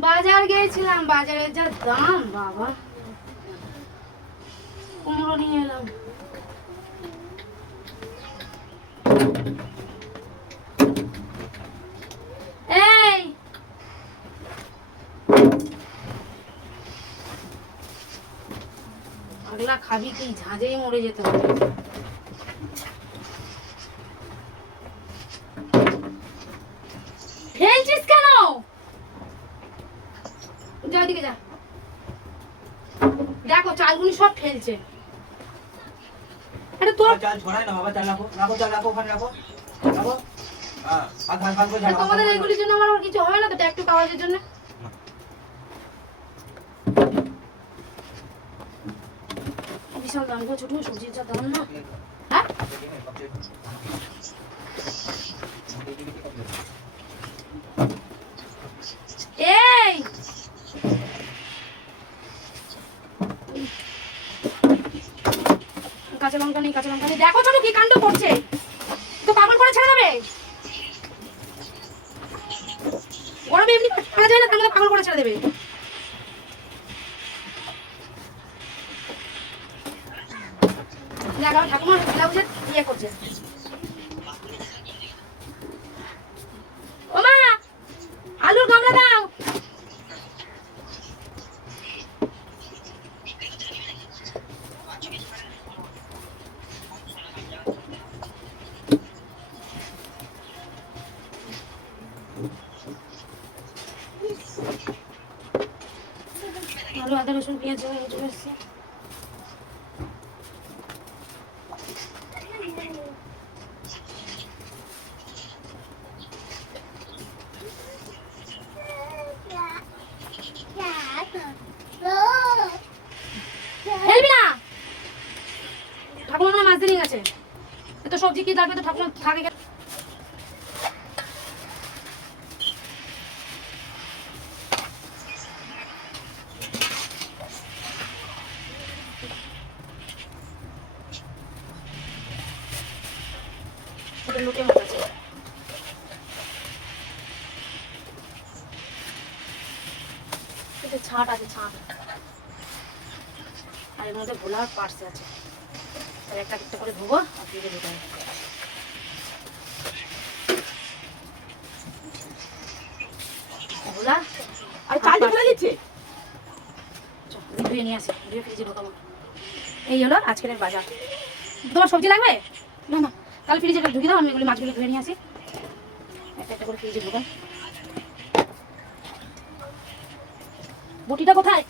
বাজার গিয়েছিলাম, বাজারের যা দাম, বাবা। কুমড়ো নিয়ে এলাম। এই! খাবি কি? ঝাঁঝেই মরে যেতে হবে। যা ওদিকে যা। দেখো চালগুলি সব ফেলছে। আরে তোর চাল ছড়াই না বাবা চাল রাখো রাখো চাল রাখো ওখানে রাখো রাখো। হ্যাঁ তোমাদের এগুলির জন্য আমার কিছু হবে না তো একটু কাগজের জন্য? বিশাল দাম গো ছোট সবজির যা দাম না। হ্যাঁ এই কাঁচা লঙ্কা কাঁচা লঙ্কা দেখো ছোট কি কাণ্ড করছে। তো পাগল করে ছেড়ে দেবে। গরমে এমনি ছাড়া যায় না তার মধ্যে করে ছেড়ে দেবে। দেখ ঠাকুমার ব্লাউজের ইয়ে করছে। আলু আদা, রসুন, পেঁয়াজ জমা চলে এসছে ঠাকুমা মাছ দিয়ে গেছে। এত সবজি কি লাগবে তো ঠাকুমা থাকে মাছ আছে এটা ছাট আছে ছাট। আর এর মধ্যে ভোলার পার্সে আছে। আর একটা একটা করে ধোবো আর ফ্রিজে ঢুকাবো ভোলা আর চাল ফেলে দিচ্ছে। ধুয়ে নিয়ে আসি ধুয়ে ফ্রিজে ঢোকাবো। এই হলো আজকের বাজার। তোমার সবজি লাগবে? না না। তাহলে ফ্রিজে ঢুকে দাও, আমি এগুলি মাছগুলো ধরে নিয়ে আসি। একটা একটা করে ফ্রিজে ঢুকাই বটিটা কোথায়?